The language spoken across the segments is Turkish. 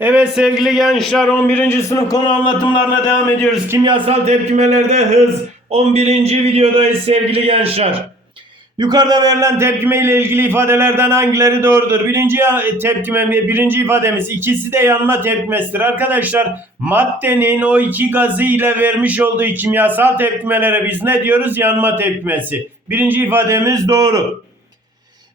Evet sevgili gençler 11. sınıf konu anlatımlarına devam ediyoruz. Kimyasal tepkimelerde hız 11. videodayız sevgili gençler. Yukarıda verilen tepkime ile ilgili ifadelerden hangileri doğrudur? Birinci ya- tepkime, birinci ifademiz ikisi de yanma tepkimesidir. Arkadaşlar maddenin o iki gazı ile vermiş olduğu kimyasal tepkimelere biz ne diyoruz? Yanma tepkimesi. Birinci ifademiz doğru.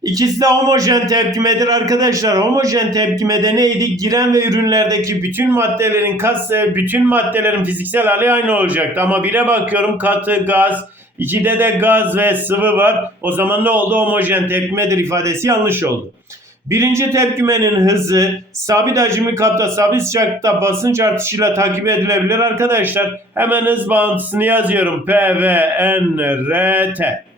İkisi de homojen tepkimedir arkadaşlar. Homojen tepkimede neydi? Giren ve ürünlerdeki bütün maddelerin kas bütün maddelerin fiziksel hali aynı olacaktı. Ama bire bakıyorum katı gaz, ikide de gaz ve sıvı var. O zaman ne oldu? Homojen tepkimedir ifadesi yanlış oldu. Birinci tepkimenin hızı sabit hacimli kapta sabit sıcaklıkta basınç artışıyla takip edilebilir arkadaşlar. Hemen hız bağıntısını yazıyorum. P, V, N, R, T.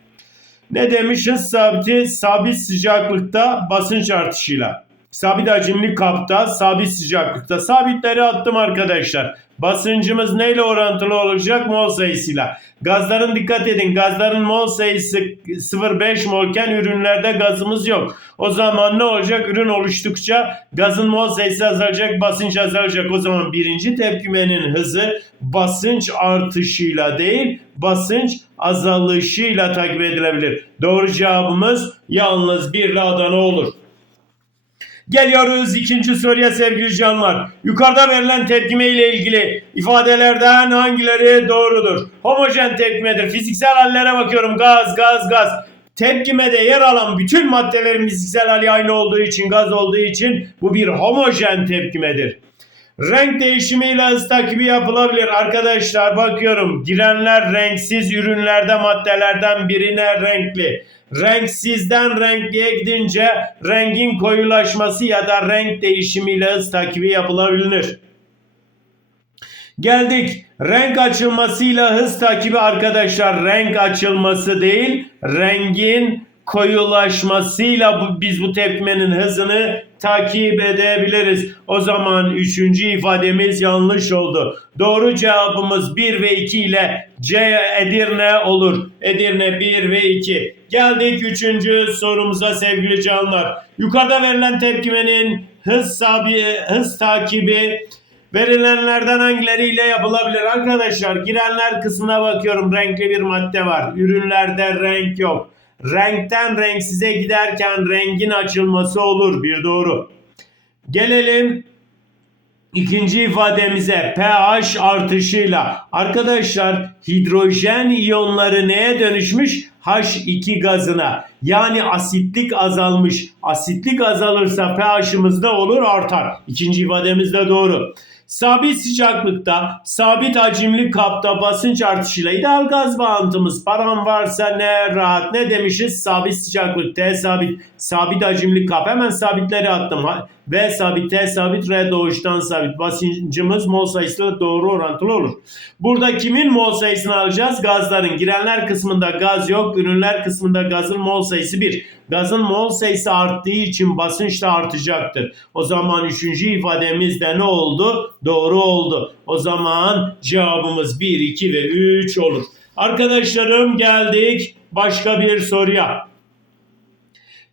Ne demiş? Hız sabiti sabit sıcaklıkta basınç artışıyla. Sabit hacimli kapta sabit sıcaklıkta. Sabitleri attım arkadaşlar. Basıncımız neyle orantılı olacak? Mol sayısıyla. Gazların dikkat edin. Gazların mol sayısı 0,5 molken ürünlerde gazımız yok. O zaman ne olacak? Ürün oluştukça gazın mol sayısı azalacak, basınç azalacak. O zaman birinci tepkimenin hızı basınç artışıyla değil, basınç azalışıyla takip edilebilir. Doğru cevabımız yalnız bir Adana olur. Geliyoruz ikinci soruya sevgili canlar. Yukarıda verilen tepkime ile ilgili ifadelerden hangileri doğrudur? Homojen tepkimedir. Fiziksel hallere bakıyorum. Gaz, gaz, gaz. Tepkimede yer alan bütün maddelerin fiziksel hali aynı olduğu için, gaz olduğu için bu bir homojen tepkimedir. Renk değişimiyle hız takibi yapılabilir. Arkadaşlar bakıyorum girenler renksiz ürünlerde maddelerden birine renkli. Renksizden renkliye gidince rengin koyulaşması ya da renk değişimiyle hız takibi yapılabilir. Geldik renk açılmasıyla hız takibi arkadaşlar renk açılması değil rengin koyulaşmasıyla biz bu tepkimenin hızını takip edebiliriz. O zaman üçüncü ifademiz yanlış oldu. Doğru cevabımız 1 ve 2 ile C Edirne olur. Edirne 1 ve 2. Geldik üçüncü sorumuza sevgili canlar. Yukarıda verilen tepkimenin hız, sabi, hız takibi Verilenlerden hangileriyle yapılabilir? Arkadaşlar girenler kısmına bakıyorum. Renkli bir madde var. Ürünlerde renk yok. Renkten renksize giderken rengin açılması olur. Bir doğru. Gelelim ikinci ifademize pH artışıyla. Arkadaşlar hidrojen iyonları neye dönüşmüş? H2 gazına. Yani asitlik azalmış. Asitlik azalırsa pH'ımız ne olur? Artar. İkinci ifademiz de doğru. Sabit sıcaklıkta, sabit hacimli kapta basınç artışıyla ideal gaz bağıntımız param varsa ne rahat ne demişiz? Sabit sıcaklık T sabit, sabit hacimli kap hemen sabitleri attım. V sabit, T sabit, R doğuştan sabit. Basıncımız mol sayısıyla doğru orantılı olur. Burada kimin mol sayısını alacağız? Gazların. Girenler kısmında gaz yok, ürünler kısmında gazın mol sayısı 1. Gazın mol sayısı arttığı için basınç da artacaktır. O zaman üçüncü ifademiz de ne oldu? Doğru oldu. O zaman cevabımız 1, 2 ve 3 olur. Arkadaşlarım geldik başka bir soruya.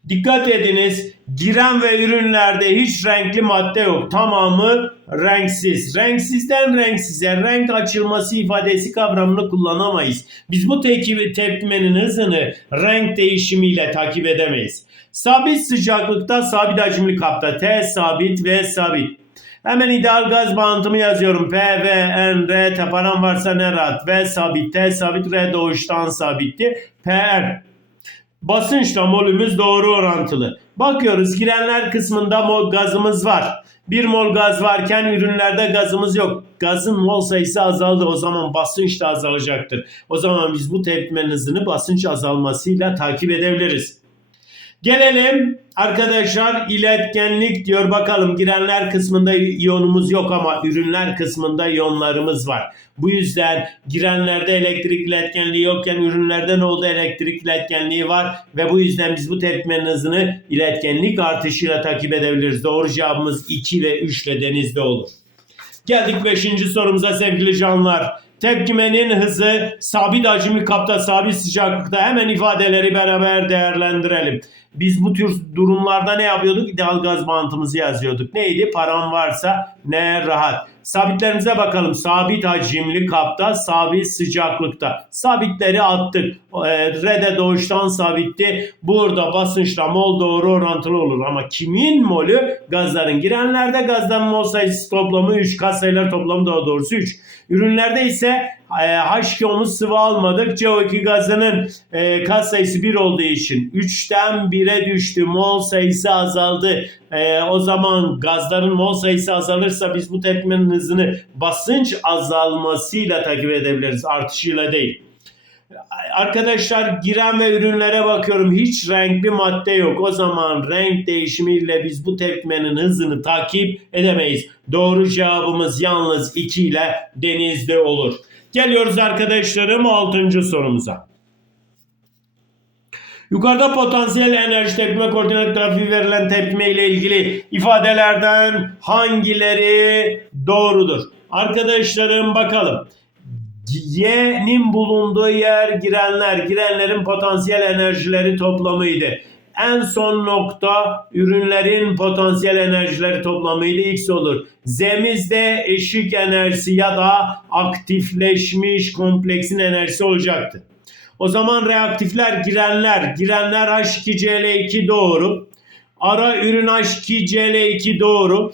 Dikkat ediniz giren ve ürünlerde hiç renkli madde yok. Tamamı renksiz. Renksizden renksize renk açılması ifadesi kavramını kullanamayız. Biz bu teki- tepkimenin hızını renk değişimiyle takip edemeyiz. Sabit sıcaklıkta sabit hacimli kapta T sabit V sabit. Hemen ideal gaz bağıntımı yazıyorum. P, V, N, R, T param varsa ne rahat. V sabit, T sabit, R doğuştan sabitti. P, R. Basınçla molümüz doğru orantılı. Bakıyoruz girenler kısmında mol gazımız var. Bir mol gaz varken ürünlerde gazımız yok. Gazın mol sayısı azaldı. O zaman basınç da azalacaktır. O zaman biz bu tepkimenin hızını basınç azalmasıyla takip edebiliriz. Gelelim arkadaşlar iletkenlik diyor bakalım girenler kısmında iyonumuz yok ama ürünler kısmında iyonlarımız var. Bu yüzden girenlerde elektrik iletkenliği yokken ürünlerde ne oldu elektrik iletkenliği var ve bu yüzden biz bu tepkimenin hızını iletkenlik artışıyla takip edebiliriz. Doğru cevabımız 2 ve 3 ile denizde olur. Geldik 5. sorumuza sevgili canlar. Tepkimenin hızı sabit hacimli kapta sabit sıcaklıkta hemen ifadeleri beraber değerlendirelim. Biz bu tür durumlarda ne yapıyorduk? İdeal gaz mantığımızı yazıyorduk. Neydi? Param varsa ne rahat. Sabitlerimize bakalım. Sabit hacimli kapta, sabit sıcaklıkta. Sabitleri attık. E, R'de doğuştan sabitti. Burada basınçla mol doğru orantılı olur. Ama kimin molü? Gazların. Girenlerde gazların mol sayısı toplamı 3. Gaz sayıları toplamı daha doğrusu 3. Ürünlerde ise H2O'muz sıvı almadık. CO2 gazının e, gaz sayısı 1 olduğu için 3'ten 1'e düştü. Mol sayısı azaldı. E, o zaman gazların mol sayısı azalırsa biz bu tepkimenin hızını basınç azalmasıyla takip edebiliriz. Artışıyla değil. Arkadaşlar giren ve ürünlere bakıyorum. Hiç renkli madde yok. O zaman renk değişimiyle biz bu tepkimenin hızını takip edemeyiz. Doğru cevabımız yalnız 2 ile denizde olur. Geliyoruz arkadaşlarım 6. sorumuza. Yukarıda potansiyel enerji tepkime koordinat grafiği verilen tepkime ile ilgili ifadelerden hangileri doğrudur? Arkadaşlarım bakalım. Y'nin bulunduğu yer girenler. Girenlerin potansiyel enerjileri toplamıydı. En son nokta ürünlerin potansiyel enerjileri toplamıyla X olur. Z'miz de eşik enerjisi ya da aktifleşmiş kompleksin enerjisi olacaktı. O zaman reaktifler girenler. Girenler H2Cl2 doğru. Ara ürün H2Cl2 doğru.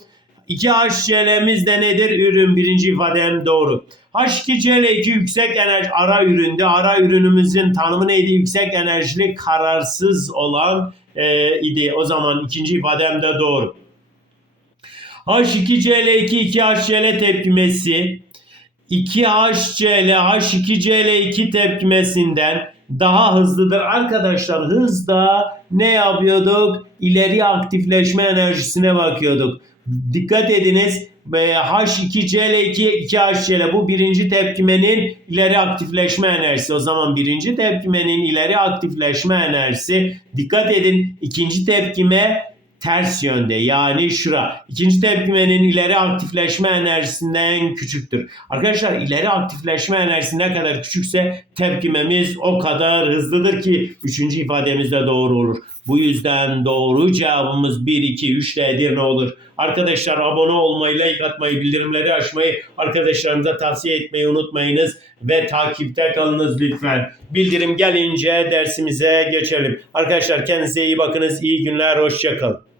2HCl'miz de nedir? Ürün birinci ifadem doğru. H2Cl2 yüksek enerji ara üründe. Ara ürünümüzün tanımı neydi? Yüksek enerjili kararsız olan e, idi. O zaman ikinci ifadem de doğru. H2Cl2 2HCl tepkimesi 2HCl H2Cl2 tepkimesinden daha hızlıdır. Arkadaşlar hızda ne yapıyorduk? İleri aktifleşme enerjisine bakıyorduk. Dikkat ediniz H2Cl2 2HCl bu birinci tepkimenin ileri aktifleşme enerjisi. O zaman birinci tepkimenin ileri aktifleşme enerjisi dikkat edin ikinci tepkime ters yönde yani şura. İkinci tepkimenin ileri aktifleşme enerjisinden küçüktür. Arkadaşlar ileri aktifleşme enerjisi ne kadar küçükse tepkimemiz o kadar hızlıdır ki üçüncü ifademiz de doğru olur. Bu yüzden doğru cevabımız 1, 2, 3 de Edirne olur. Arkadaşlar abone olmayı, like atmayı, bildirimleri açmayı, arkadaşlarınıza tavsiye etmeyi unutmayınız. Ve takipte kalınız lütfen. Bildirim gelince dersimize geçelim. Arkadaşlar kendinize iyi bakınız. İyi günler, hoşçakalın.